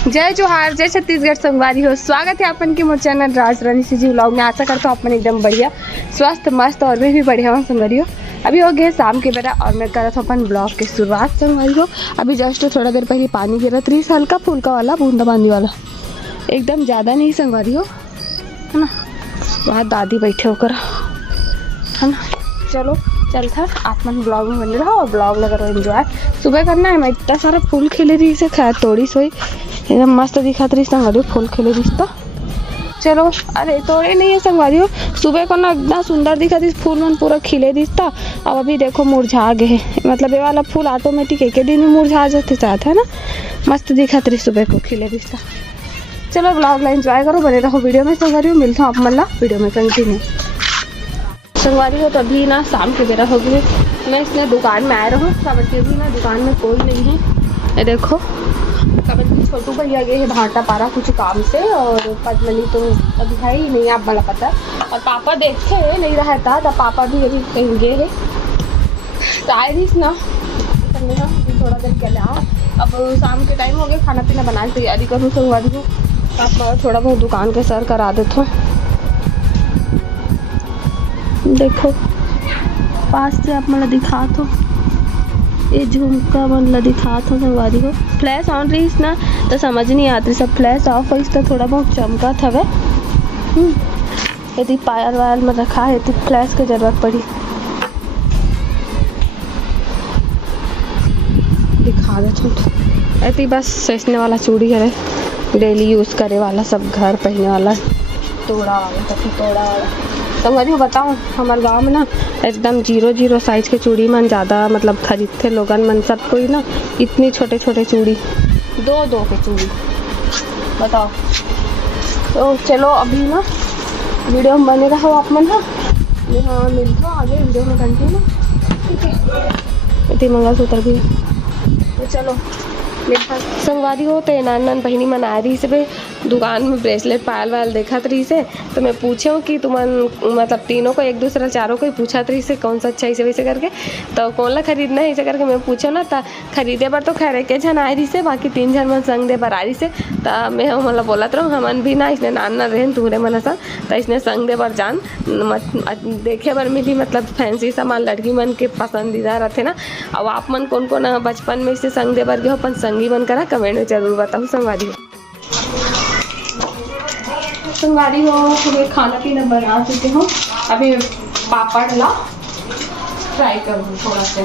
जय जोहार, जय छत्तीसगढ़ संगवारी हो। स्वागत है अपन के मोर चैनल राज रानी सी जी व्लॉग में। आशा करता हूँ अपन एकदम बढ़िया स्वस्थ मस्त और मैं भी बढ़िया हूँ संगवारी हो। अभी हो गया शाम के बेला और मैं करत हूँ अपन ब्लॉग की शुरुआत संगवारी हो। अभी जस्ट थोड़ा देर पहले पानी गिरा थी, हल्का फुल्का वाला बूंदा बांदी वाला, एकदम ज़्यादा नहीं संगवारी हो, है ना। वहाँ दादी बैठे होकर, है ना। चलो चलता आपन ब्लॉग में बने रहो और ब्लॉग लगा रहो एंजॉय। सुबह करना है, मैं इतना सारा फूल खिले रही से खैर तोड़ी सोई एकदम मस्त दिखात रही संगवारी फूल खिले रही तो चलो। अरे तोड़े नहीं है संगवारी हो, सुबह को ना इतना सुंदर दिखा थी, फूल मन पूरा खिले रही था। अब अभी देखो मुरझा गए हैं, मतलब ये वाला फूल ऑटोमेटिक एक दिन में मुरझा जाते साथ, है ना। मस्त दिखात रही सुबह को खिले रही था। चलो ब्लॉग ला एंजॉय करो, बने रहो वीडियो में संगवारी हो। मिलता हूँ आप मल्ला वीडियो में कंटिन्यू संगवारी हो। तो अभी ना शाम के बेरा हो गई, मैं इसने दुकान में आए रहूँ काबट्टी भी ना दुकान में कोई नहीं है। ये देखो काबट्टी छोटू भैया गए है भाटा पारा कुछ काम से, और पद्मनी तो अभी है ही नहीं, आप बड़ा पता। और पापा देखे नहीं रहा था, तो पापा भी अभी कहीं गए है तो आए रही ना थोड़ा देर के लिए। अब शाम के टाइम हो गया, खाना पीना बनाने की तैयारी करूँ संगवारी को। आप थोड़ा बहुत दुकान के सर करा देते हो। देखो पास से आप मतलब दिखा तो ये झुमका मतलब दिखा तो संगवारी को। फ्लैश ऑन रही ना तो समझ नहीं आती, सब फ्लैश ऑफ है तो थोड़ा बहुत चमका था वे। यदि पायल वायल में रखा है तो फ्लैश की जरूरत पड़ी, दिखा देते ऐसी बस सजने वाला चूड़ी है, डेली यूज़ करे वाला, सब घर पहनने वाला, तोड़ा वाला तोड़ा वाला संगवारी को। बताऊँ हमारे गांव में ना एकदम 0 साइज के चूड़ी मन ज़्यादा मतलब खरीदते लोगन मन, सब कोई ना इतनी छोटे छोटे चूड़ी 2 के चूड़ी बताओ। तो चलो अभी ना वीडियो में बने रहो आप मन। हाँ मिलता हूँ आगे वीडियो में कंटिन्यू, ठीक है। इतनी मंगलसूत्र भी, तो चलो संगवारी हो। तो नान बहनी मन आ रही से दुकान में ब्रेसलेट पायल वायल देखत रही से, तो मैं पूछे कि तुमन मतलब तीनों को एक दूसरा चारों को ही पूछत रही से कौन सा अच्छा ऐसे वैसे करके, तो कौन ला खरीदना है ऐसे करके मैं पूछो ना। तो खरीदे बर तो खैर एक जन आ रही से, बाकी 3 जन मन संग दे बर आ रही से। तो मैं मतलब बोलत रहूँ हमन भी ना इसने नान रहें तुहरे मन सा, तो इसने संग दे बर जान देखे बर मिली, मतलब फैंसी सामान लड़की मन के पसंदीदा रहते ना। अब आप मन कौन कौन बचपन में इसे संग दे बर गए हो, अपन संगी मन करा कमेंट में जरूर बताओ संगवारी हो। संगवारी हो मैं खाना पीना बना चुके हो, अभी पापड़ ला फ्राई कर दूँ थोड़ा सा।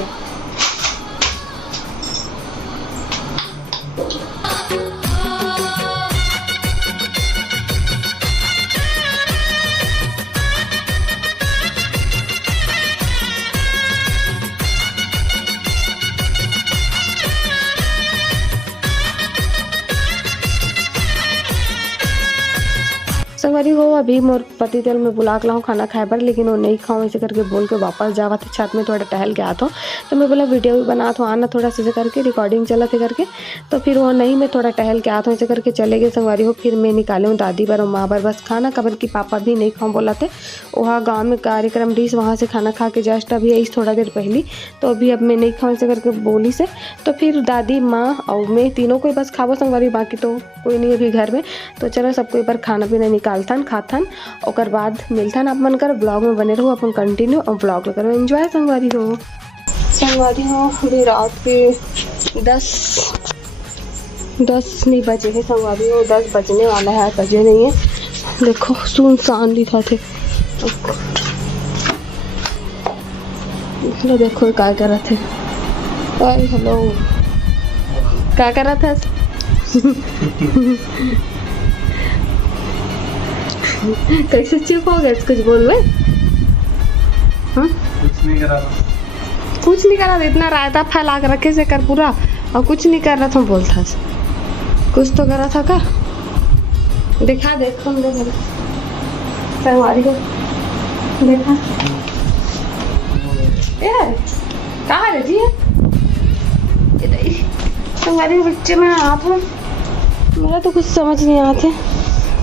संगवारी हो अभी मोर पति तेल में बुला के लाऊँ खाना खाए पर, लेकिन वो नहीं खाऊँ ऐसे करके बोल के वापस जावा थे छत में थोड़ा टहल के आता हूँ। तो मैं बोला वीडियो भी बना तो आना थोड़ा सा करके रिकॉर्डिंग चला थे करके, तो फिर वो नहीं मैं थोड़ा टहल के आता हूँ ऐसे करके चले गए संगवारी हो। फिर मैं निकाले हूँ दादी बर और माँ बर बस खाना, कबर की पापा भी नहीं खाऊँ बोला थे। वहाँ गाँव में कार्यक्रम रही, वहाँ से खाना खा के जस्ट अभी आई थोड़ा देर पहली, तो अभी अब मैं नहीं खाऊँ ऐसे करके बोली से। तो फिर दादी माँ और मैं तीनों को बस खावो संगवारी, बाकी तो कोई नहीं अभी घर में। तो चलो सबको एक बार खाना पीना निकालथन खाथन, और बाद मिलथन आप मन कर ब्लॉग में बने रहो अपन कंटिन्यू, और ब्लॉग करो एंजॉय संगवारी हो। संगवारी हो अभी रात के 10 नहीं बजे है संगवारी हो, 10 बजने वाला है, बजे नहीं है। देखो सुनसान दिखा थे, देखो क्या कर रहे थे। हेलो क्या कर रहा था कैसे चुप हो गए, कुछ बोल रहे? कुछ नहीं करा था, इतना रायता फैला के रखे से कर पूरा, और कुछ नहीं कर रहा था बोलता, कुछ तो कर रहा था का देखा। देखो संगवारी को देखा यार कहाँ रहती है संगवारी के बच्चे में आप हो। मेरा तो कुछ समझ नहीं आते,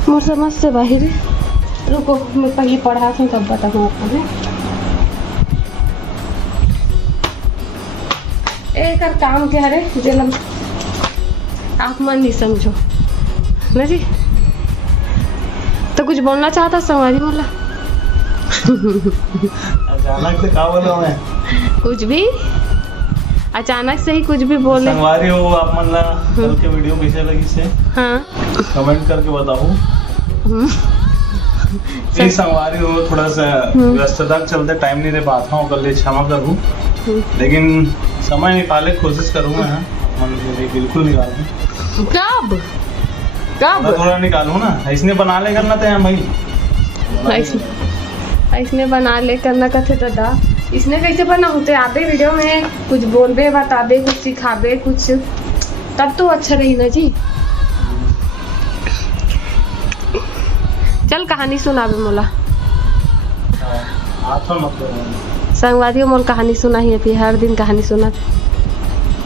मोर समझ से बाहर। रुको मैं पहले पढ़ा था तब बताऊँ आपको। एक काम क्या है जलम आप मन नहीं समझो, ना जी। तो कुछ बोलना चाहता संगवारी बोला? अचानक से क्या बोला मैं? कुछ भी अचानक से ही कुछ भी बोले। संगवारी हो आप मतलब कल के वीडियो कैसे लगी से हाँ कमेंट करके बताओ। संगवारी हो थोड़ा सा व्यस्तता के चलते टाइम नहीं दे पाता हूँ, कल क्षमा करूँ, लेकिन समय निकाले कोशिश करूँगा। बिल्कुल निकालूँ। कब कब थोड़ा निकालूँ ना, इसने बना ले करना था भाई। इसने बना ले करना कथे दादा, इसने कैसे बना होते आबे वीडियो में कुछ बोलबे बताबे कुछ सिखाबे कुछ, तब तो अच्छा रही ना जी। चल कहानी सुनाबे मोला। संगवादियों मोल कहानी सुना ही अभी हर दिन कहानी सुना।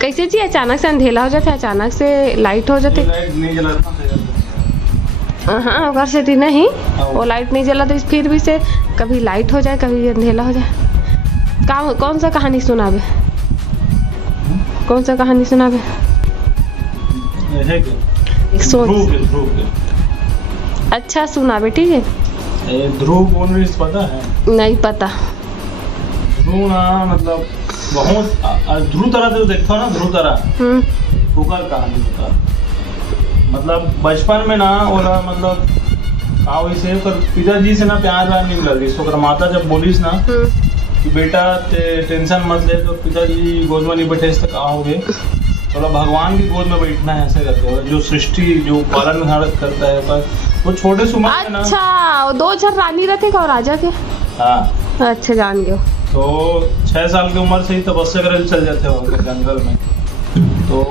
कैसे जी अचानक से अंधेला हो जाते, अचानक से लाइट हो जाते? हाँ घर से नहीं, वो लाइट नहीं जला तो फिर भी से कभी लाइट हो जाए कभी अंधेला हो जाए। कौन सा कहानी सुनाबे? कौन सा कहानी सुनाबे? सोच अच्छा सुनाबे, ठीक है। ध्रुव कौन पता है? नहीं पता। ध्रुव ना मतलब बहुत ध्रुव तारा तो देखता हो ना, ध्रुव तारा ओकर कहानी बता। मतलब बचपन में ना ओला मतलब का वैसे ओकर पिताजी से ना प्यार व्यार नहीं मिलल। ओकर माता जब बोलिस ना कि बेटा टेंशन मत ले, तो पिताजी गोद में नहीं बैठे तो कहा हो गए थोड़ा भगवान की गोद में बैठना है ऐसे करके। जो सृष्टि जो पालन करता है वो छोटे सुमन में ना। अच्छा वो 2 जन रानी रहते का राजा के? हाँ अच्छा जान गयो। तो 6 साल की उम्र से ही तपस्या करे चल जाते हो जंगल में। तो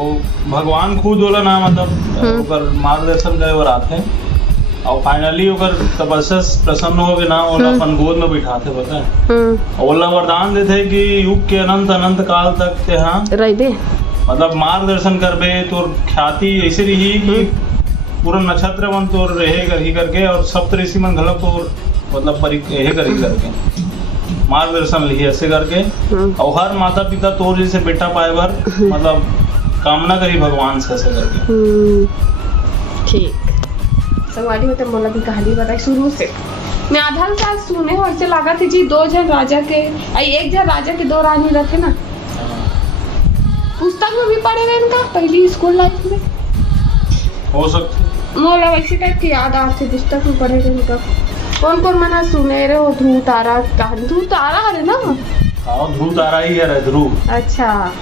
भगवान खुद बोला ना मतलब मार्गदर्शन करे और आते और फाइनली ओकर तपस्या प्रसन्न हो गए ना ओला अपन गोद में बिठाते पता है। ओला वरदान देते कि युग के अनंत अनंत काल तक ते हाँ रह मतलब मार्गदर्शन करबे तो ख्याति ऐसे रही कि पूरा नक्षत्र मन तो रहे कर ही करके और सप्तऋषि मन घलक तो मतलब यही कर ही करके मार्गदर्शन ली ऐसे करके। और हर माता पिता तोर जैसे बेटा पाए बार मतलब कामना करी भगवान से ऐसे करके। ठीक संगवारी होते मोला की कहानी बताई शुरू से। मैं आधा साल सुने हो ऐसे लगा थी जी 2 जन राजा के 1 जन राजा के 2 रानी रहते ना। पुस्तक में भी पढ़े रहे इनका पहली स्कूल लाइफ में हो सकता मोला वैसे टाइप की याद आती पुस्तक में पढ़े रहे इनका। कौन कौन मना सुने रहे हो? ध्रुव तारा कहानी। ध्रुव तारा है ना? हाँ ध्रुव तारा ही है ध्रुव। अच्छा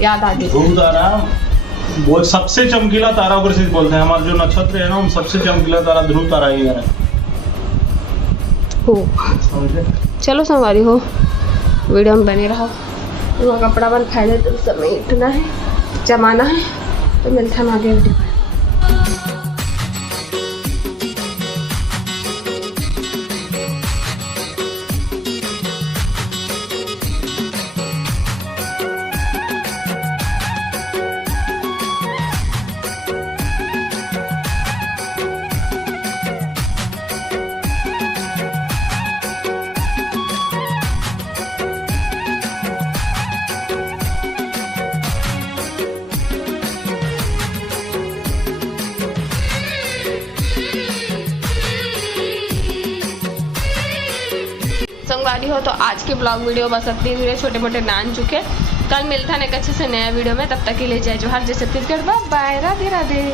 याद आ गई। ध्रुव तारा वो सबसे चमकीला तारा को सिर्फ बोलते हैं। हमारा जो नक्षत्र है ना हम सबसे चमकीला तारा ध्रुव तारा ही है। हो चलो संगवारी हो वीडियो में बने रहो। वो कपड़ा बन खाए तो समय इतना है जमाना है तो मिलता है आगे वीडियो में। संगवारी हो तो आज के ब्लॉग वीडियो बस अपनी वीडियो छोटे मोटे जान चुके। कल मिलता है एक अच्छे से नया वीडियो में, तब तक के लिए जय जोहार जय छत्तीसगढ़, बाय बाय, राधे राधे।